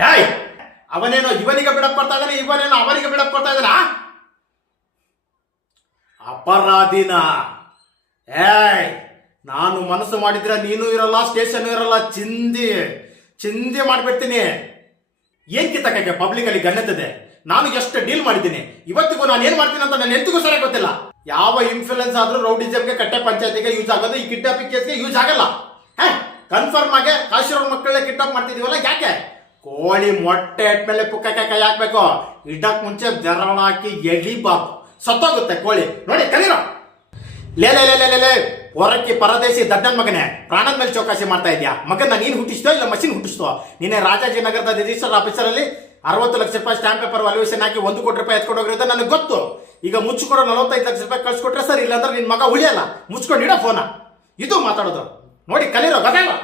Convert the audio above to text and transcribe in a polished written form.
ಏಯ್, ಅವನೇನೋ ಇವನಿಗೆ ಬಿಡಕ್ ಬರ್ತಾ ಇದ್ದಾನೆ, ಇವನೇನೋ ಅವನಿಗೆ ಬಿಡಕ್ ಬರ್ತಾ ಇದ್ದಾನ. ಅಪರಾಧಿನ ಏಯ್, ನಾನು ಮನಸ್ಸು ಮಾಡಿದ್ರೆ ನೀನು ಇರಲ್ಲ, ಸ್ಟೇಷನ್ ಇರಲ್ಲ, ಚಿಂದಿ ಚಿಂದಿ ಮಾಡ್ಬಿಡ್ತೀನಿ. ಏನ್ ಕಿತ್ತಕ್ಕೆ ಪಬ್ಲಿಕ್ ಅಲ್ಲಿ ಗಣ್ಣತ್ತದೆ. ನಾನು ಎಷ್ಟು ಡೀಲ್ ಮಾಡಿದ್ದೀನಿ, ಇವತ್ತಿಗೂ ನಾನು ಏನ್ ಮಾಡ್ತೀನಿ ಅಂತ ನನ್ನ ಎಂತಿಗೂ ಸರಿಯಾಗಿ ಗೊತ್ತಿಲ್ಲ. ಯಾವ ಇನ್ಫ್ಲೂಯೆನ್ಸ್ ಆದ್ರೂ ರೌಡಿಸಮ್ಗೆ, ಕಟ್ಟೆ ಪಂಚಾಯತಿಗೆ ಯೂಸ್ ಆಗೋದು, ಈ ಕಿಡ್ನಾಪಿಂಗ್ ಕೇಸ್ಗೆ ಯೂಸ್ ಆಗಲ್ಲ. ಕನ್ಫರ್ಮ್ ಆಗಿ ಕಾಶಿರೋಡ್ ಮಕ್ಕಳನ್ನ ಕಿಡ್ನಾಪ್ ಮಾಡ್ತಿದೀವಲ್ಲ, ಯಾಕೆ? ಕೋಳಿ ಮೊಟ್ಟೆ ಇಟ್ಮೇಲೆ ಪುಕ್ಕಕ್ಕೆ ಕೈ ಹಾಕ್ಬೇಕು. ಇಡಕ್ ಮುಂಚೆ ಬೆರಳು ಹಾಕಿ ಎಳಿಬಾರ್ದು, ಸತ್ತೋಗುತ್ತೆ ಕೋಳಿ. ನೋಡಿ ಕಲೀರೋ. ಲೇ ಲೇ ಲೇ ಲೇ ಲೇ ಹೊರಕ್ಕೆ ಪರದೇಶಿ ದಡ್ಡನ್ ಮಗನೇ, ಪ್ರಾಣದ ಮೇಲೆ ಚೌಕಾಸಿ ಮಾಡ್ತಾ ಇದ್ಯಾ? ಮಗನ ನೀನು ಹುಟ್ಟಿಸ್ತೋ ಇಲ್ಲ ಮಷಿನ್ ಹುಟ್ಟಿಸ್ತೋ? ನೀನೆ ರಾಜಾಜಿನಗರದ ರಿಜಿಸ್ಟರ್ ಆಫೀಸರ್ ಅಲ್ಲಿ 60 ಲಕ್ಷ ರೂಪಾಯಿ ಸ್ಟಾಂಪ್ ಪೇಪರ್ ವ್ಯಾಲ್ಯೂಯೇಷನ್ ಹಾಕಿ 1 ಕೋಟಿ ರೂಪಾಯಿ ಎತ್ಕೊಂಡು ಹೋಗಿರೋದು ನನಗೆ ಗೊತ್ತು. ಈಗ ಮುಚ್ಚಿಕೊಡೋ 45 ಲಕ್ಷ ರೂಪಾಯಿ ಕಳ್ಸಿಕೊಟ್ರೆ ಸರ್, ಇಲ್ಲಾಂದ್ರೆ ನಿನ್ ಮಗ ಉಳಿಯಲ್ಲ. ಮುಚ್ಕೊಂಡು ಇಡೋ ಫೋನ. ಇದು ಮಾತಾಡೋದು. ನೋಡಿ ಕಲೀರೋ, ಗೊತ್ತಾಗ.